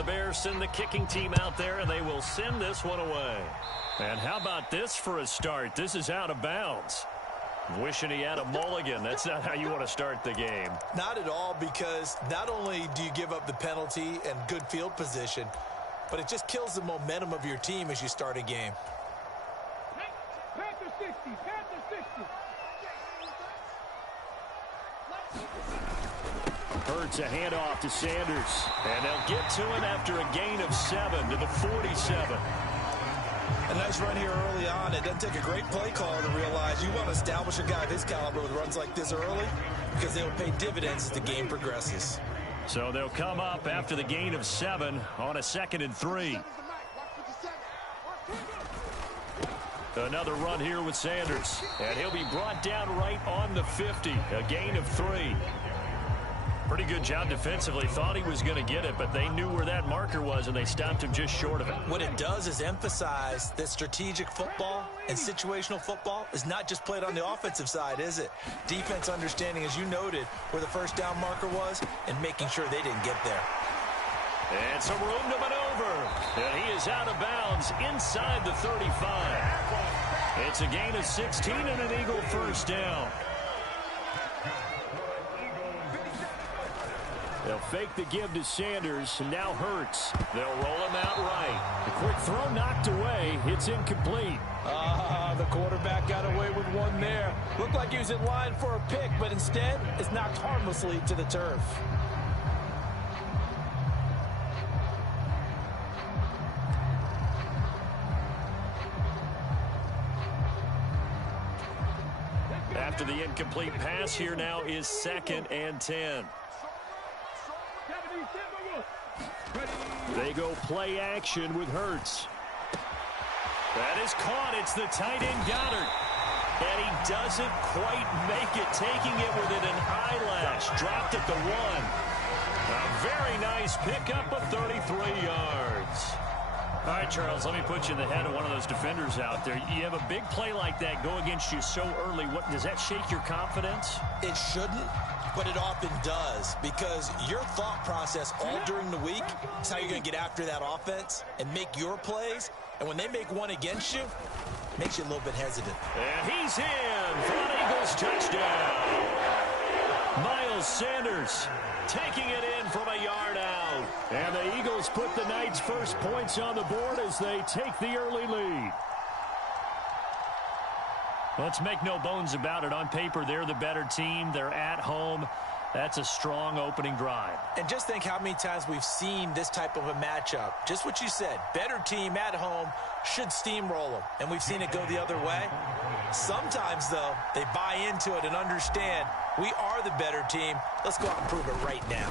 The Bears send the kicking team out there, and they will send this one away. And how about this for a start? This is out of bounds. Wishing he had a mulligan. That's not how you want to start the game. Not at all, because not only do you give up the penalty and good field position, but it just kills the momentum of your team as you start a game. Panther 60, Panther 60. Hurts a handoff to Sanders. And they'll get to him after a gain of 7 to the 47. A nice run here early on. It doesn't take a great play caller to realize you want to establish a guy of his caliber with runs like this early, because they'll pay dividends as the game progresses. So they'll come up after the gain of 7 on a 2nd and 3. Another run here with Sanders. And he'll be brought down right on the 50. A gain of 3. Pretty good job defensively. Thought he was going to get it, but they knew where that marker was, and they stopped him just short of it. What it does is emphasize that strategic football and situational football is not just played on the offensive side, is it? Defense understanding, as you noted, where the first down marker was and making sure they didn't get there. And some room to maneuver. And he is out of bounds inside the 35. It's a gain of 16 and an Eagle first down. They'll fake the give to Sanders, and now Hurts. They'll roll him out right. The quick throw knocked away. It's incomplete. The quarterback got away with one there. Looked like he was in line for a pick, but instead it's knocked harmlessly to the turf. After the incomplete pass, here now is 2nd and 10. They go play action with Hurts. That is caught. It's the tight end Goddard. And he doesn't quite make it, taking it within an eyelash. Dropped at the 1. A very nice pickup of 33 yards. All right, Charles, let me put you in the head of one of those defenders out there. You have a big play like that go against you so early. Does that shake your confidence? It shouldn't, but it often does, because your thought process all during the week is how you're going to get after that offense and make your plays. And when they make one against you, it makes you a little bit hesitant. And he's in for an Eagles touchdown. Miles Sanders taking it in from a yard out. And the Eagles put the Knights' first points on the board as they take the early lead. Let's make no bones about it. On paper, they're the better team. They're at home. That's a strong opening drive. And just think how many times we've seen this type of a matchup. Just what you said, better team at home should steamroll them. And we've seen it go the other way. Sometimes, though, they buy into it and understand we are the better team. Let's go out and prove it right now.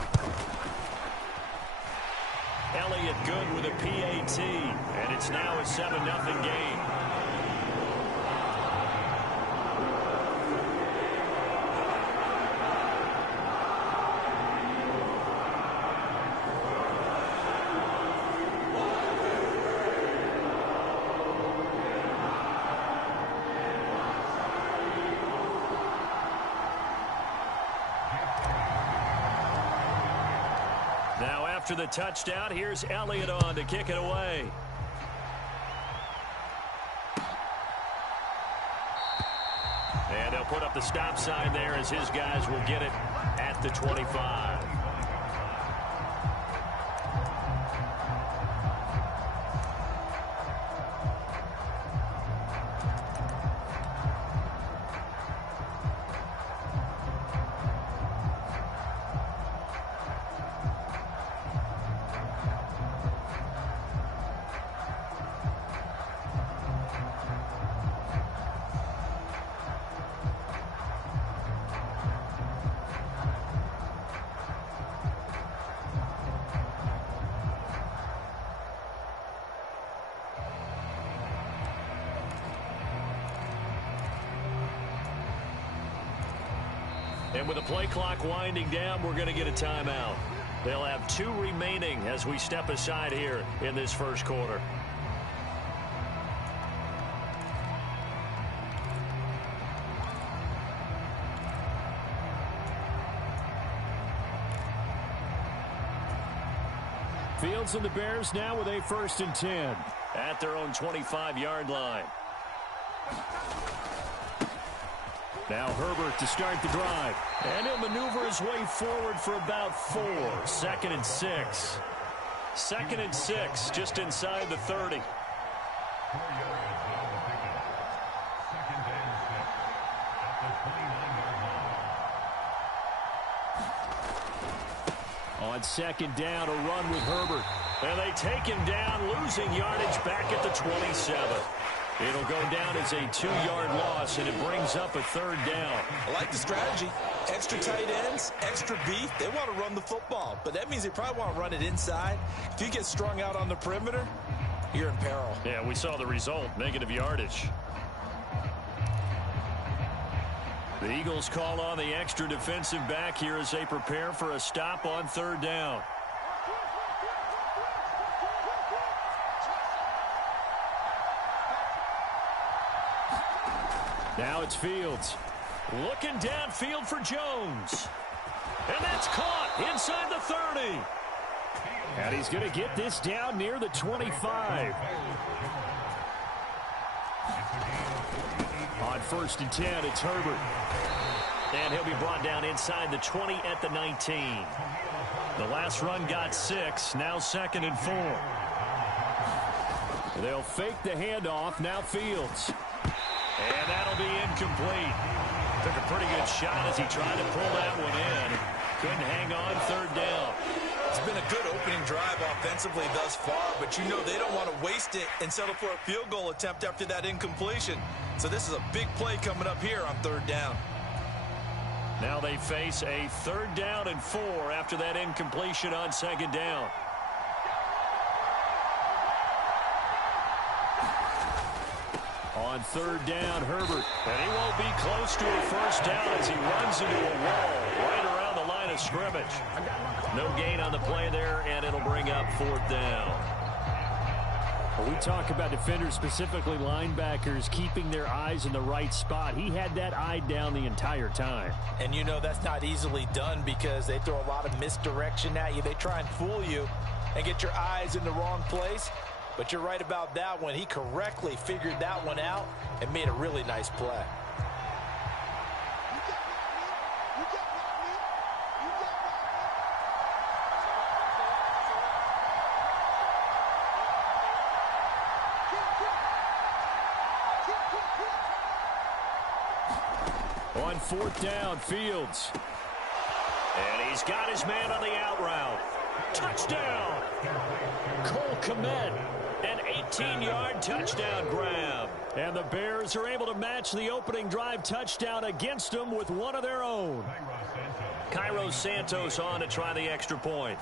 Elliott good with a PAT. And it's now a 7-0 game. After the touchdown, here's Elliott on to kick it away. And they'll put up the stop sign there as his guys will get it at the 25. And with the play clock winding down, we're going to get a timeout. They'll have 2 remaining as we step aside here in this first quarter. Fields and the Bears now with a 1st and 10 at their own 25-yard line. Now Herbert to start the drive. And he'll maneuver his way forward for about 4. 2nd and 6. 2nd and 6, just inside the 30. On 2nd down, a run with Herbert. And they take him down, losing yardage back at the 27. It'll go down as a 2-yard loss, and it brings up a 3rd down. I like the strategy. Extra tight ends, extra beef. They want to run the football, but that means they probably want to run it inside. If you get strung out on the perimeter, you're in peril. Yeah, we saw the result, negative yardage. The Eagles call on the extra defensive back here as they prepare for a stop on 3rd down. Now it's Fields. Looking downfield for Jones. And that's caught inside the 30. And he's going to get this down near the 25. On 1st and 10, it's Herbert. And he'll be brought down inside the 20 at the 19. The last run got 6. Now 2nd and 4. They'll fake the handoff. Now Fields. And that'll be incomplete. Took a pretty good shot as he tried to pull that one in. Couldn't hang on 3rd down. It's been a good opening drive offensively thus far, but you know they don't want to waste it and settle for a field goal attempt after that incompletion. So this is a big play coming up here on 3rd down. Now they face a 3rd down and 4 after that incompletion on 2nd down. On 3rd down, Herbert. And he won't be close to a 1st down as he runs into a wall right around the line of scrimmage. No gain on the play there, and it'll bring up 4th down. When we talk about defenders, specifically linebackers, keeping their eyes in the right spot, he had that eye down the entire time. And you know that's not easily done because they throw a lot of misdirection at you. They try and fool you and get your eyes in the wrong place. But you're right about that one. He correctly figured that one out and made a really nice play. On 4th down, Fields. And he's got his man on the out route. Touchdown! Cole Kmet. An 18-yard touchdown grab. And the Bears are able to match the opening drive touchdown against them with one of their own. Cairo Santos on to try the extra point.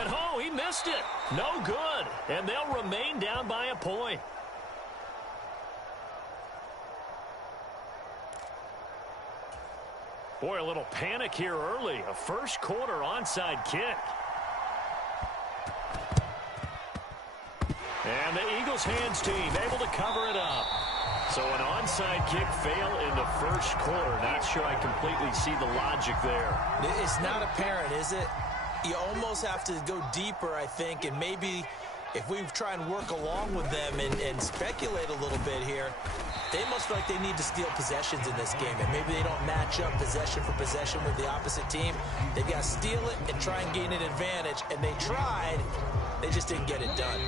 And oh, he missed it. No good. And they'll remain down by a point. Boy, a little panic here early. A first quarter onside kick. And the Eagles hands team able to cover it up. So an onside kick fail in the first quarter. Not sure I completely see the logic there. It's not apparent, is it? You almost have to go deeper, I think, and maybe if we try and work along with them and speculate a little bit here, they must feel like they need to steal possessions in this game, and maybe they don't match up possession for possession with the opposite team. They've got to steal it and try and gain an advantage, and they tried. They just didn't get it done.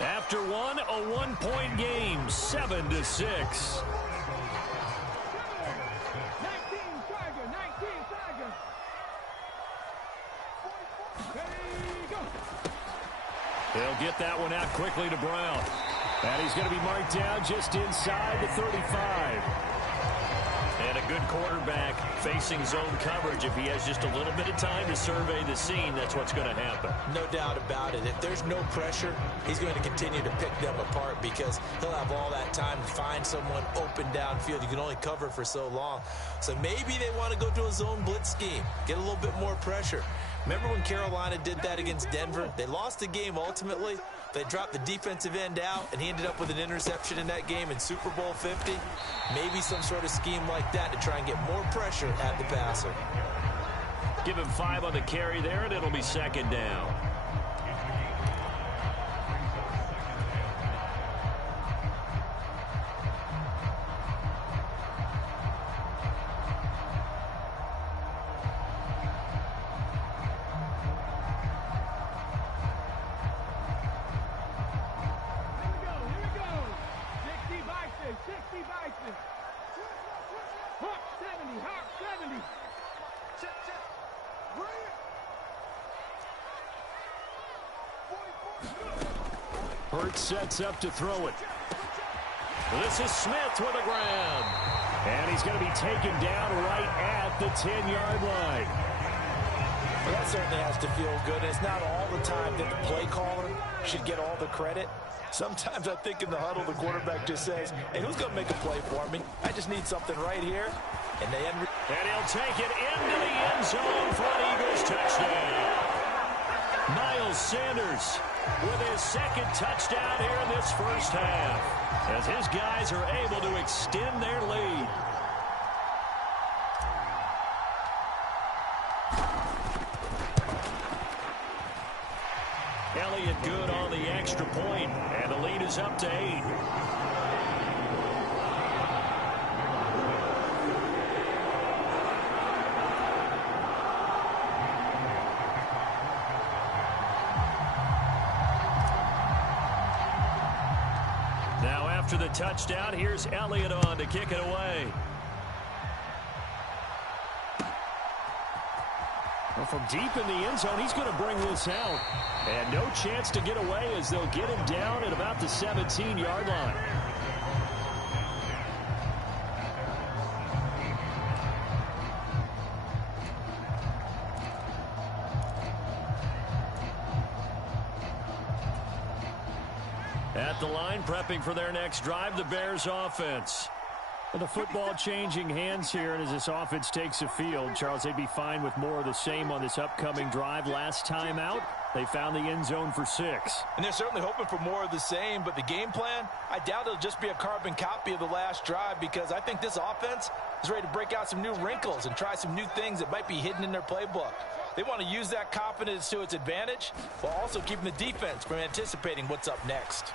After one, a one-point game, 7-6. 19 Tiger. Ready, go. They'll get that one out quickly to Brown. And he's going to be marked down just inside the 35. And a good quarterback facing zone coverage. If he has just a little bit of time to survey the scene, that's what's going to happen. No doubt about it. If there's no pressure, he's going to continue to pick them apart because he'll have all that time to find someone open downfield. You can only cover for so long. So maybe they want to go to a zone blitz scheme, get a little bit more pressure. Remember when Carolina did that against Denver? They lost the game ultimately. They dropped the defensive end out, and he ended up with an interception in that game in Super Bowl 50. Maybe some sort of scheme like that to try and get more pressure at the passer. Give him 5 on the carry there, and it'll be second down. Hurts sets up to throw it. This is Smith with a grab. And he's going to be taken down right at the 10-yard line. Well, that certainly has to feel good. It's not all the time that the play caller should get all the credit. Sometimes I think in the huddle, the quarterback just says, hey, who's going to make a play for me? I just need something right here. And he'll take it into the end zone for an Eagles touchdown. Miles Sanders with his second touchdown here in this first half, as his guys are able to extend their lead. Elliott good on the extra point, and the lead is up to 8. After the touchdown, here's Elliott on to kick it away. Well, from deep in the end zone, he's going to bring this out. And no chance to get away as they'll get him down at about the 17-yard line. At the line, prepping for their next drive, the Bears offense. With the football changing hands here, and as this offense takes a field, Charles, they'd be fine with more of the same on this upcoming drive. Last time out, they found the end zone for 6. And they're certainly hoping for more of the same, but the game plan, I doubt it'll just be a carbon copy of the last drive, because I think this offense is ready to break out some new wrinkles and try some new things that might be hidden in their playbook. They want to use that confidence to its advantage, while also keeping the defense from anticipating what's up next.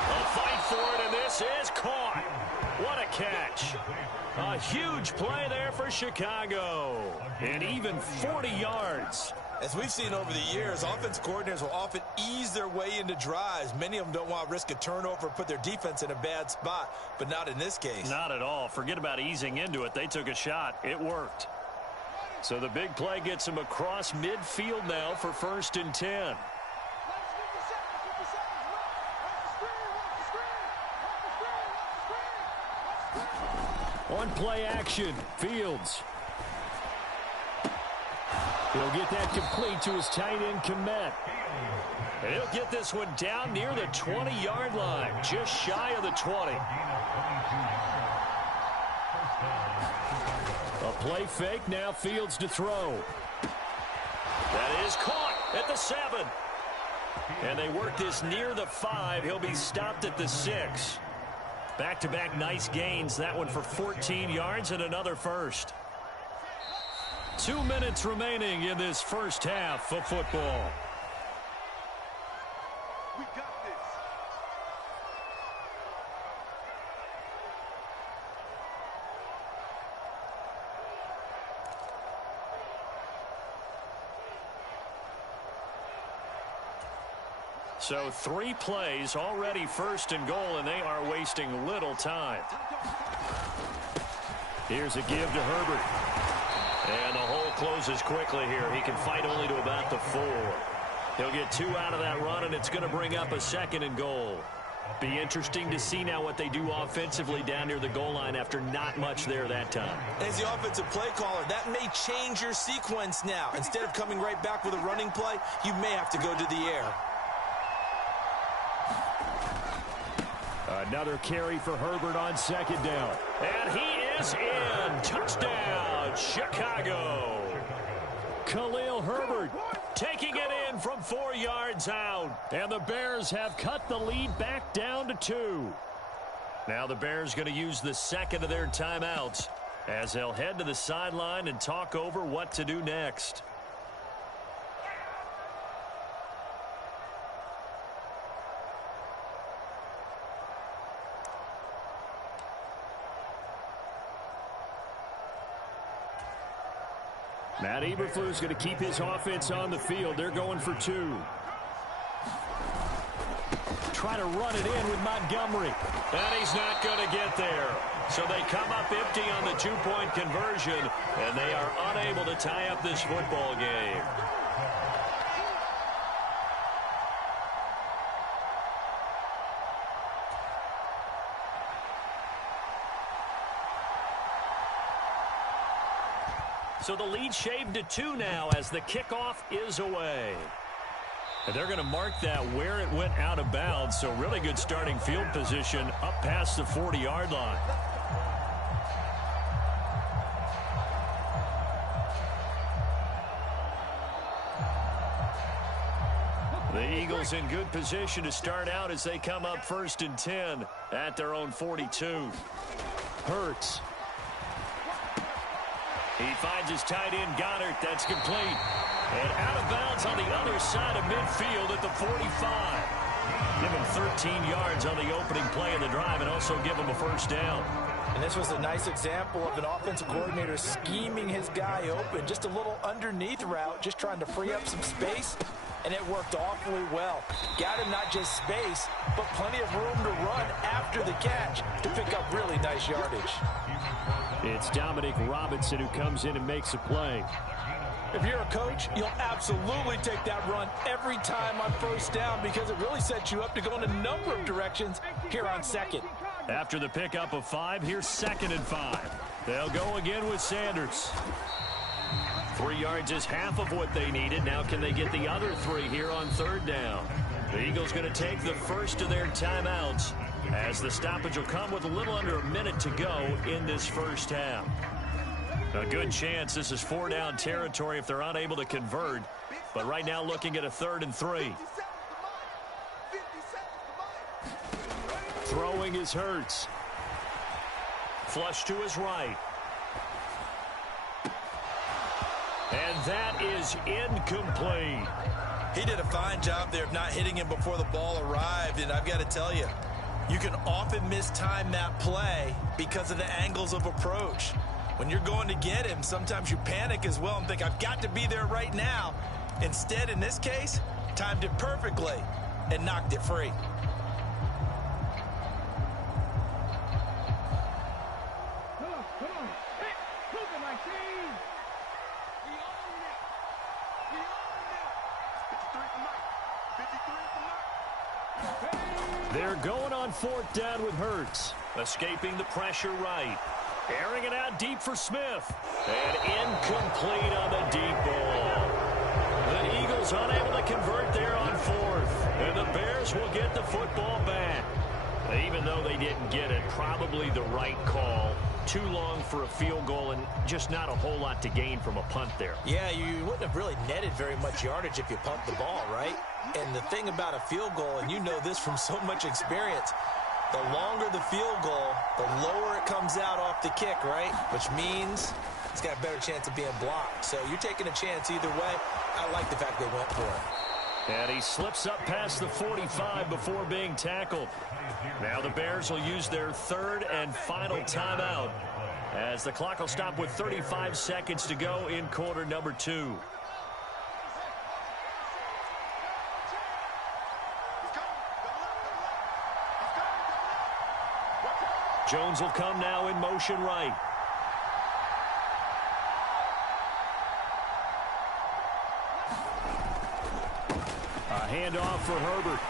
A fight for it, and this is caught. What a catch. A huge play there for Chicago. And even 40 yards. As we've seen over the years, offense coordinators will often ease their way into drives. Many of them don't want to risk a turnover or put their defense in a bad spot, but not in this case. Not at all. Forget about easing into it. They took a shot. It worked. So the big play gets them across midfield now for 1st and 10. On play action, Fields. He'll get that complete to his tight end, Kmet. And he'll get this one down near the 20-yard line, just shy of the 20. A play fake, now Fields to throw. That is caught at the 7. And they work this near the 5. He'll be stopped at the 6. Back-to-back nice gains. That one for 14 yards and another first. 2 minutes remaining in this first half of football. We got this. So 3 plays, already 1st and goal, and they are wasting little time. Here's a give to Herbert. And the hole closes quickly here. He can fight only to about the 4. He'll get 2 out of that run, and it's going to bring up a 2nd and goal. Be interesting to see now what they do offensively down near the goal line after not much there that time. As the offensive play caller, that may change your sequence now. Instead of coming right back with a running play, you may have to go to the air. Another carry for Herbert on 2nd down. And he is in. Touchdown, Chicago. Khalil Herbert taking it in from 4 yards out. And the Bears have cut the lead back down to 2. Now the Bears going to use the 2nd of their timeouts. as they'll head to the sideline and talk over what to do next. Matt Eberflus going to keep his offense on the field. They're going for 2. Try to run it in with Montgomery. And he's not going to get there. So they come up empty on the 2-point conversion, and they are unable to tie up this football game. So the lead shaved to 2 now as the kickoff is away. And they're going to mark that where it went out of bounds. So really good starting field position up past the 40-yard line. The Eagles in good position to start out as they come up 1st and 10 at their own 42. Hurts. He finds his tight end, Goddard. That's complete. And out of bounds on the other side of midfield at the 45. Give him 13 yards on the opening play of the drive and also give him a first down. And this was a nice example of an offensive coordinator scheming his guy open. Just a little underneath route, just trying to free up some space. And it worked awfully well. Got him not just space, but plenty of room to run after the catch to pick up really nice yardage. It's Dominic Robinson who comes in and makes a play. If you're a coach, you'll absolutely take that run every time on first down because it really sets you up to go in a number of directions here on second. After the pickup of 5, here's 2nd and 5. They'll go again with Sanders. 3 yards is half of what they needed. Now can they get the other 3 here on 3rd down? The Eagles going to take the first of their timeouts as the stoppage will come with a little under a minute to go in this first half. A good chance this is 4-down territory if they're unable to convert. But right now looking at a 3rd and 3. Throwing is Hurts. Flush to his right. And that is incomplete. He did a fine job there of not hitting him before the ball arrived. And I've got to tell you, you can often mistime that play because of the angles of approach. When you're going to get him, sometimes you panic as well and think, I've got to be there right now. Instead, in this case, timed it perfectly and knocked it free. Come on. Hey, look at my team. We own it. We own it. 53 from Mike. 53 from Mike. They're going on 4th down with Hurts. Escaping the pressure right. Airing it out deep for Smith. And incomplete on the deep ball. The Eagles unable to convert there on 4th. And the Bears will get the football back. Even though they didn't get it, probably the right call. Too long for a field goal and just not a whole lot to gain from a punt there. Yeah, you wouldn't have really netted very much yardage if you punt the ball, right? And the thing about a field goal, and you know this from so much experience, the longer the field goal, the lower it comes out off the kick, right? Which means it's got a better chance of being blocked. So you're taking a chance either way. I like the fact they went for it. And he slips up past the 45 before being tackled. Now the Bears will use their 3rd and final timeout as the clock will stop with 35 seconds to go in quarter number 2. Jones will come now in motion right. A handoff for Herbert.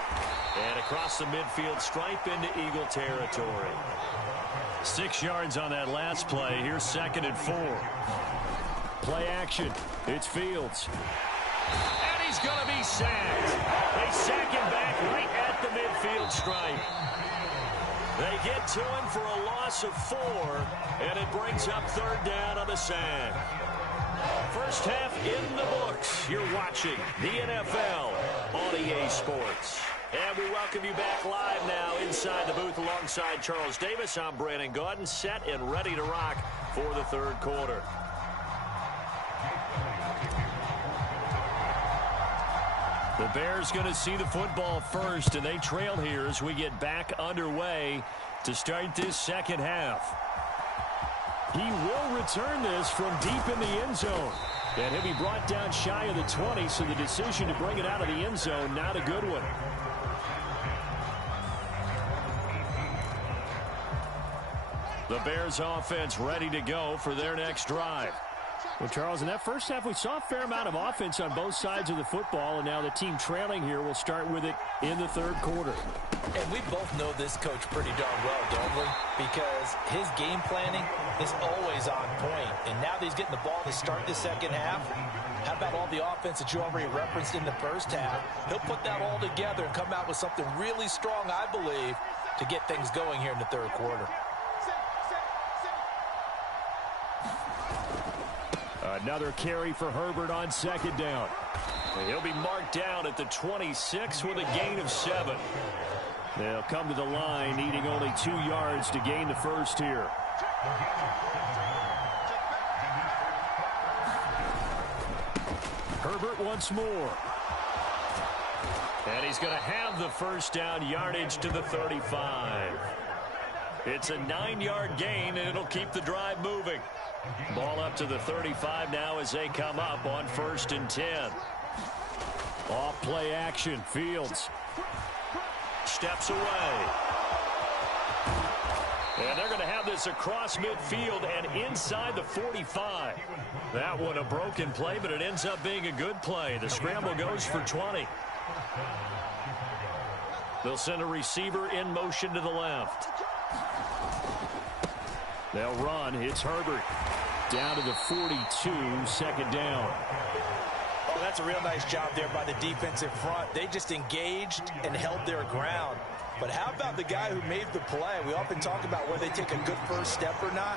And across the midfield stripe into Eagle territory. 6 yards on that last play. Here's 2nd and 4. Play action. It's Fields. And he's going to be sacked. They sack him back right at the midfield stripe. They get to him for a loss of 4, and it brings up 3rd down on the sack. First half in the books. You're watching the NFL on EA Sports. And we welcome you back live now inside the booth alongside Charles Davis. I'm Brandon Gaudin, set and ready to rock for the third quarter. The Bears going to see the football first, and they trail here as we get back underway to start this second half. He will return this from deep in the end zone. And he'll be brought down shy of the 20, so the decision to bring it out of the end zone, not a good one. The Bears offense ready to go for their next drive. Well, Charles, in that first half, we saw a fair amount of offense on both sides of the football, and now the team trailing here will start with it in the third quarter. And we both know this coach pretty darn well, don't we? Because his game planning is always on point. And now that he's getting the ball to start the second half, how about all the offense that you already referenced in the first half? He'll put that all together and come out with something really strong, I believe, to get things going here in the third quarter. Another carry for Herbert on second down. He'll be marked down at the 26 with a gain of 7. They'll come to the line, needing only 2 yards to gain the first here. Herbert once more. And he's going to have the first down, yardage to the 35. It's a 9-yard gain, and it'll keep the drive moving. Ball up to the 35 now as they come up on 1st and 10. Off play action. Fields steps away. And they're going to have this across midfield and inside the 45. That one a broken play, but it ends up being a good play. The scramble goes for 20. They'll send a receiver in motion to the left. They'll run. It's Herbert. Down to the 42, second down. Oh, that's a real nice job there by the defensive front. They just engaged and held their ground. But how about the guy who made the play? We often talk about whether they take a good first step or not.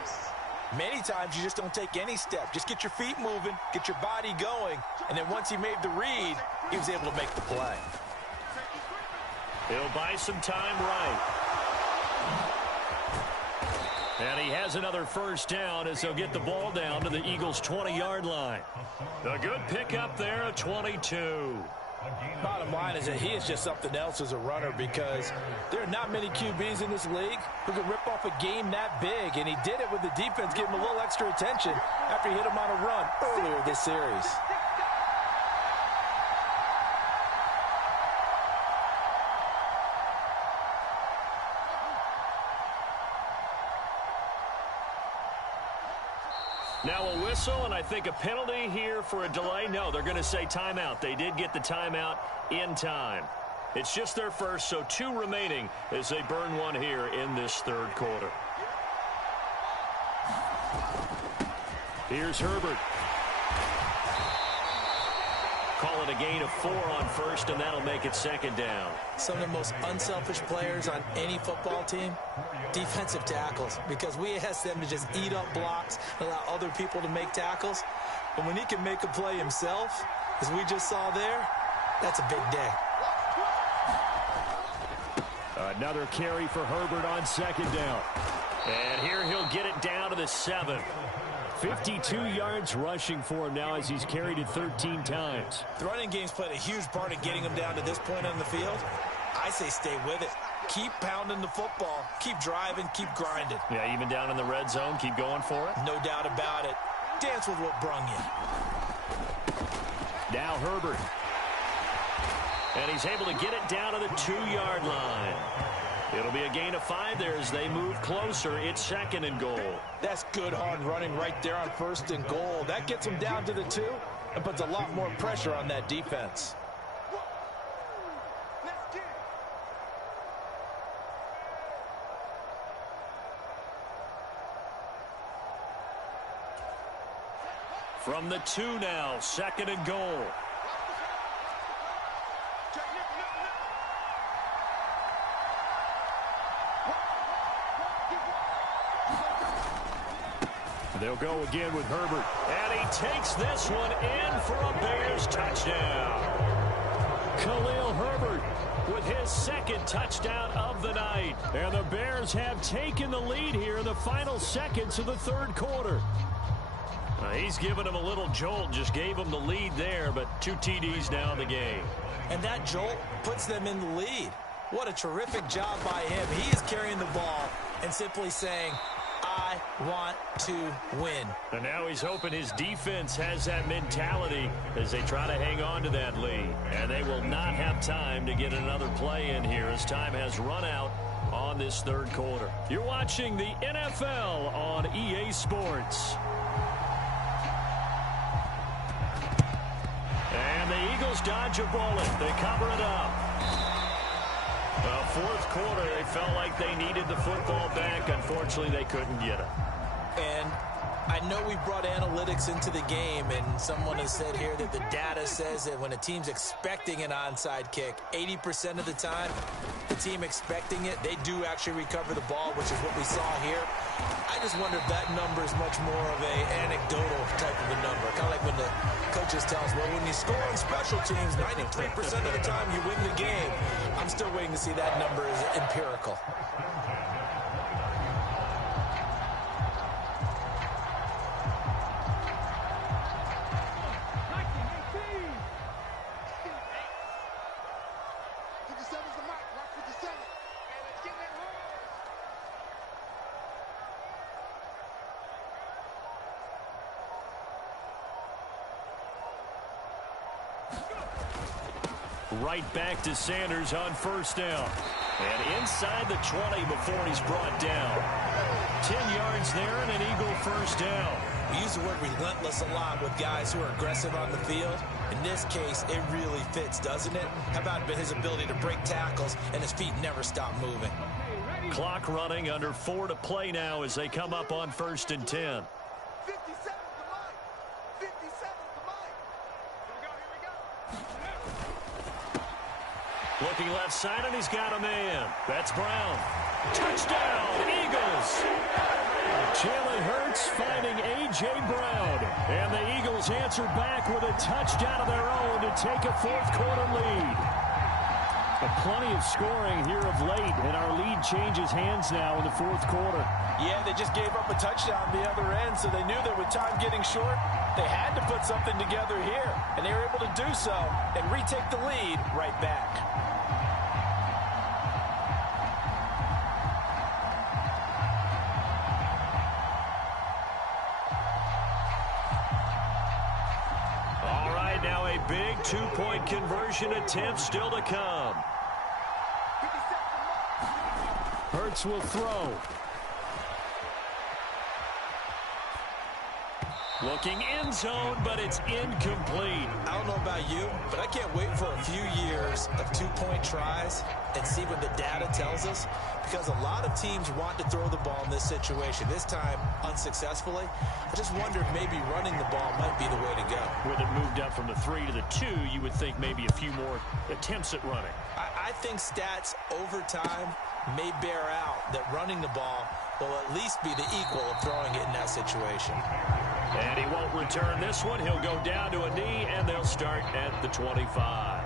Many times you just don't take any step. Just get your feet moving, get your body going, and then once he made the read, he was able to make the play. He'll buy some time right. And he has another first down as they'll get the ball down to the Eagles' 20-yard line. A good pickup there at 22. Bottom line is that he is just something else as a runner because there are not many QBs in this league who can rip off a game that big, and he did it with the defense giving him a little extra attention after he hit him on a run earlier this series. Now a whistle, and I think a penalty here for a delay. No, they're going to say timeout. They did get the timeout in time. It's just their first, so 2 remaining as they burn one here in this third quarter. Here's Herbert. Call it a gain of 4 on first, and that'll make it second down. Some of the most unselfish players on any football team, defensive tackles, because we ask them to just eat up blocks, allow other people to make tackles. But when he can make a play himself, as we just saw there, that's a big day. Another carry for Herbert on second down. And here he'll get it down to the 7. 52 yards rushing for him now as he's carried it 13 times. The running game's played a huge part in getting him down to this point on the field. I say stay with it. Keep pounding the football. Keep driving. Keep grinding. Yeah, even down in the red zone, keep going for it. No doubt about it. Dance with what brung you. Now Herbert. And he's able to get it down to the 2-yard line. It'll be a gain of 5 there as they move closer. It's 2nd and goal. That's good hard running right there on 1st and goal. That gets them down to the 2 and puts a lot more pressure on that defense. From the 2 now, 2nd and goal. They'll go again with Herbert. And he takes this one in for a Bears touchdown. Khalil Herbert with his second touchdown of the night. And the Bears have taken the lead here in the final seconds of the third quarter. He's given him a little jolt, just gave him the lead there, but 2 TDs now in the game. And that jolt puts them in the lead. What a terrific job by him. He is carrying the ball and simply saying, I want to win. And now he's hoping his defense has that mentality as they try to hang on to that lead. And they will not have time to get another play in here as time has run out on this third quarter. You're watching the NFL on EA Sports. And the Eagles dodge a bullet. They cover it up. Well, fourth quarter, they felt like they needed the football back. Unfortunately, they couldn't get it. And I know we brought analytics into the game, and someone has said here that the data says that when a team's expecting an onside kick, 80% of the time, the team expecting it, they do actually recover the ball, which is what we saw here. I just wonder if that number is much more of a anecdotal type of a number. Kind of like when the coaches tell us, well, when you score on special teams, 93% of the time you win the game. I'm still waiting to see that number is empirical. Right back to Sanders on first down. And inside the 20 before he's brought down. 10 yards there and an Eagle first down. We use the word relentless a lot with guys who are aggressive on the field. In this case, it really fits, doesn't it? How about his ability to break tackles and his feet never stop moving? Clock running, under 4 to play now as they come up on first and 10. Looking left side, and he's got a man. That's Brown. Touchdown, Eagles! Jalen Hurts finding A.J. Brown. And the Eagles answer back with a touchdown of their own to take a fourth quarter lead. Plenty of scoring here of late, and our lead changes hands now in the fourth quarter. Yeah, they just gave up a touchdown the other end, so they knew that with time getting short, they had to put something together here, and they were able to do so and retake the lead right back. All right, now a big two-point conversion attempt still to come. Hurts will throw. Looking end zone, but it's incomplete. I don't know about you, but I can't wait for a few years of two-point tries and see what the data tells us, because a lot of teams want to throw the ball in this situation. This time, unsuccessfully. I just wonder if maybe running the ball might be the way to go. With it moved up from the 3 to the 2, you would think maybe a few more attempts at running. I think stats over time may bear out that running the ball will at least be the equal of throwing it in that situation. And he won't return this one. He'll go down to a knee, and they'll start at the 25.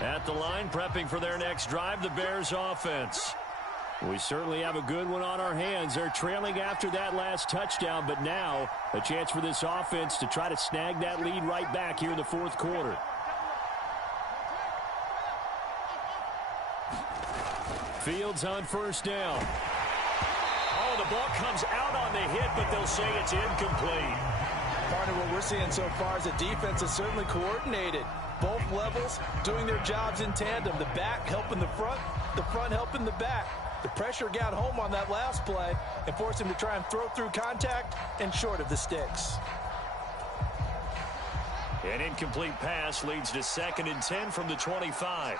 At the line, prepping for their next drive, the Bears offense. We certainly have a good one on our hands. They're trailing after that last touchdown, but now a chance for this offense to try to snag that lead right back here in the fourth quarter. Fields on first down. Oh, the ball comes out on the hit, but they'll say it's incomplete. Part of what we're seeing so far is the defense is certainly coordinated. Both levels doing their jobs in tandem. The back helping the front helping the back. The pressure got home on that last play and forced him to try and throw through contact and short of the sticks. An incomplete pass leads to 2nd and 10 from the 25.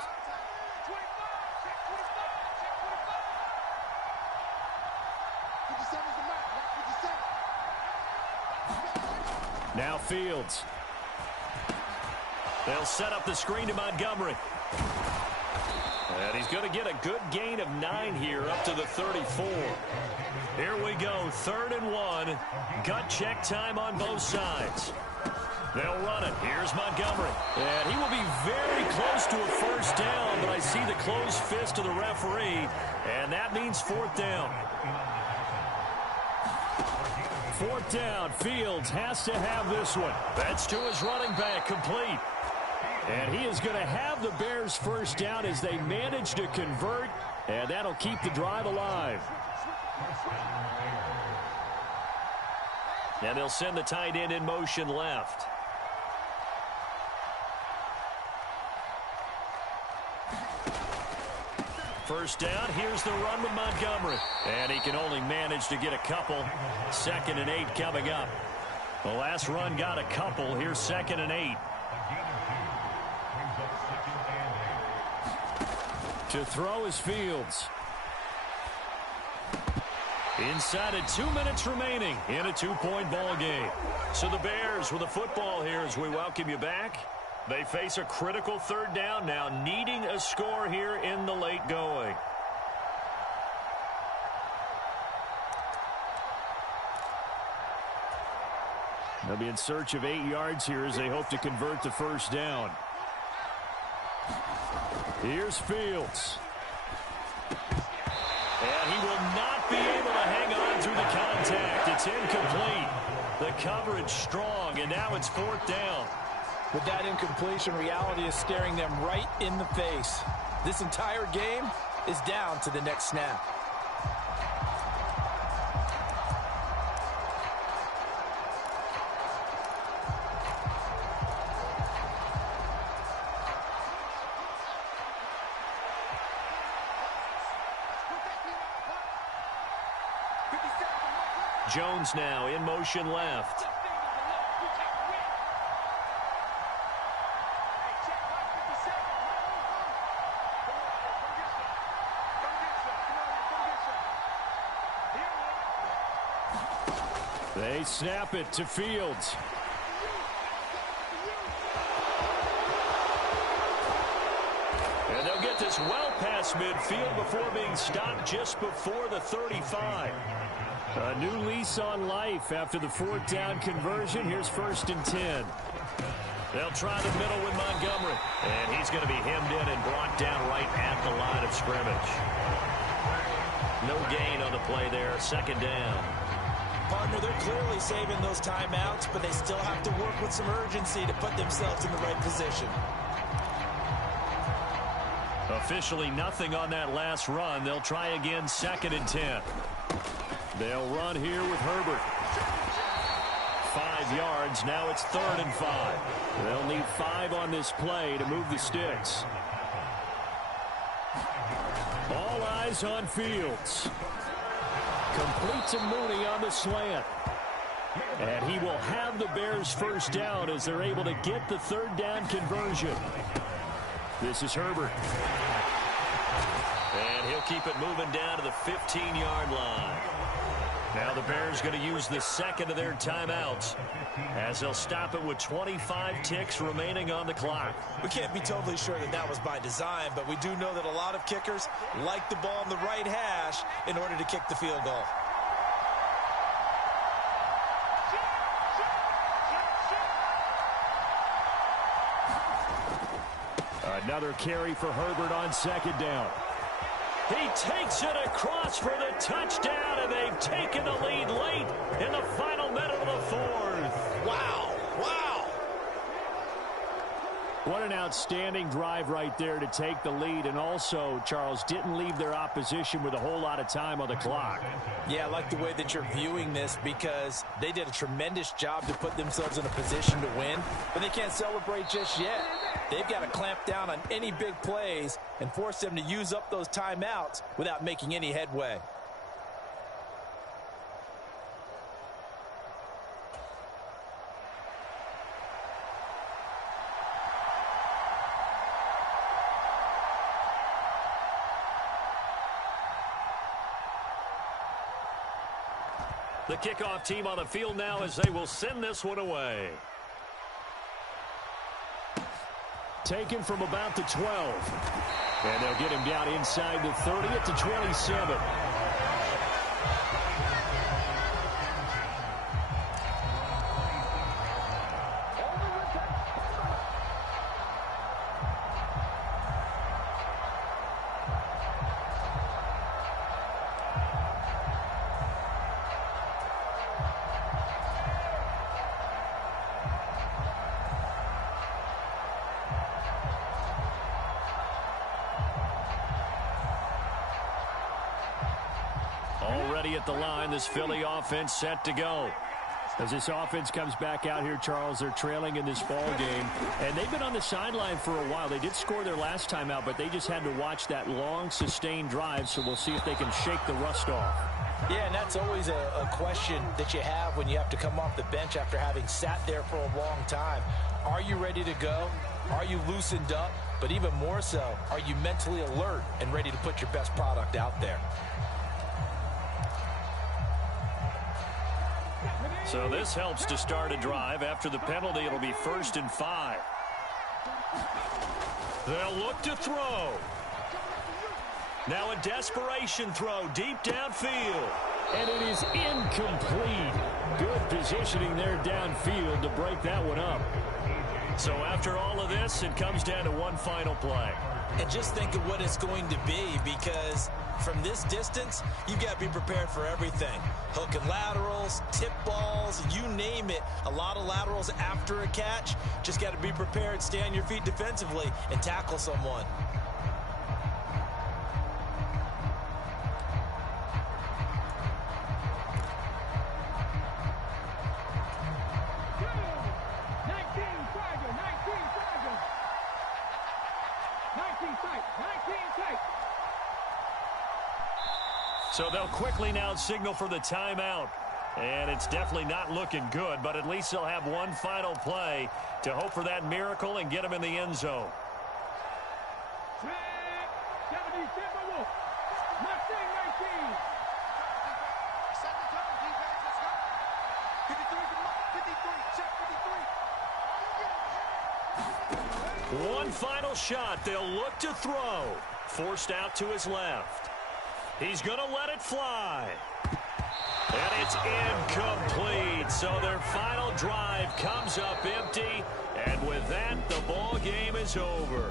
Now Fields. They'll set up the screen to Montgomery. And he's going to get a good gain of 9 here up to the 34. Here we go, 3rd and 1. Gut check time on both sides. They'll run it. Here's Montgomery. And he will be very close to a first down, but I see the closed fist of the referee, and that means 4th down. 4th down. Fields has to have this one. That's to his running back, complete. And he is going to have the Bears first down as they manage to convert, and that'll keep the drive alive. And they'll send the tight end in motion left. First down, here's the run with Montgomery. And he can only manage to get a couple. 2nd and 8 coming up. The last run got a couple. Here's 2nd and 8. To throw is Fields. Inside of 2 minutes remaining in a 2-point ball game. So the Bears with the football here as we welcome you back. They face a critical 3rd down now, needing a score here in the late going. They'll be in search of 8 yards here as they hope to convert the first down. Here's Fields. And he will not be able to hang on through the contact. It's incomplete. The coverage strong, and now it's 4th down. With that incompletion, reality is staring them right in the face. This entire game is down to the next snap. Jones now in motion left. They snap it to Fields. And they'll get this well past midfield before being stopped just before the 35. A new lease on life after the 4th down conversion. Here's 1st and 10. They'll try the middle with Montgomery. And he's going to be hemmed in and brought down right at the line of scrimmage. No gain on the play there. 2nd down. Partner, they're clearly saving those timeouts, but they still have to work with some urgency to put themselves in the right position. Officially nothing on that last run. They'll try again, 2nd and 10. They'll run here with Herbert. 5 yards. Now it's 3rd and 5. They'll need 5 on this play to move the sticks. All eyes on Fields. Complete to Mooney on the slant. And he will have the Bears first down as they're able to get the 3rd down conversion. This is Herbert. And he'll keep it moving down to the 15-yard line. Now the Bears going to use the 2nd of their timeouts as they'll stop it with 25 ticks remaining on the clock. We can't be totally sure that that was by design, but we do know that a lot of kickers like the ball on the right hash in order to kick the field goal. Another carry for Herbert on 2nd down. He takes it across for the touchdown, and they've taken the lead late in the final minute of the 4th. Wow. Wow. What an outstanding drive right there to take the lead, and also, Charles, didn't leave their opposition with a whole lot of time on the clock. Yeah, I like the way that you're viewing this because they did a tremendous job to put themselves in a position to win, but they can't celebrate just yet. They've got to clamp down on any big plays and force them to use up those timeouts without making any headway. The kickoff team on the field now as they will send this one away. Taken from about the 12. And they'll get him down inside the 30 at the 27. ready at the line. This Philly offense set to go. As this offense comes back out here, Charles, they're trailing in this ball game. And they've been on the sideline for a while. They did score their last time out, but they just had to watch that long, sustained drive. So we'll see if they can shake the rust off. Yeah, and that's always a question that you have when you have to come off the bench after having sat there for a long time. Are you ready to go? Are you loosened up? But even more so, are you mentally alert and ready to put your best product out there? So this helps to start a drive. After the penalty, it'll be 1st and 5. They'll look to throw. Now a desperation throw deep downfield. And it is incomplete. Good positioning there downfield to break that one up. So after all of this, it comes down to one final play. And just think of what it's going to be, because from this distance, you've got to be prepared for everything. Hook and laterals, tip balls, you name it. A lot of laterals after a catch. Just got to be prepared, stay on your feet defensively, and tackle someone. So they'll quickly now signal for the timeout. And it's definitely not looking good, but at least they'll have one final play to hope for that miracle and get them in the end zone. One final shot. They'll look to throw. Forced out to his left. He's going to let it fly. And it's incomplete. So their final drive comes up empty. And with that, the ball game is over.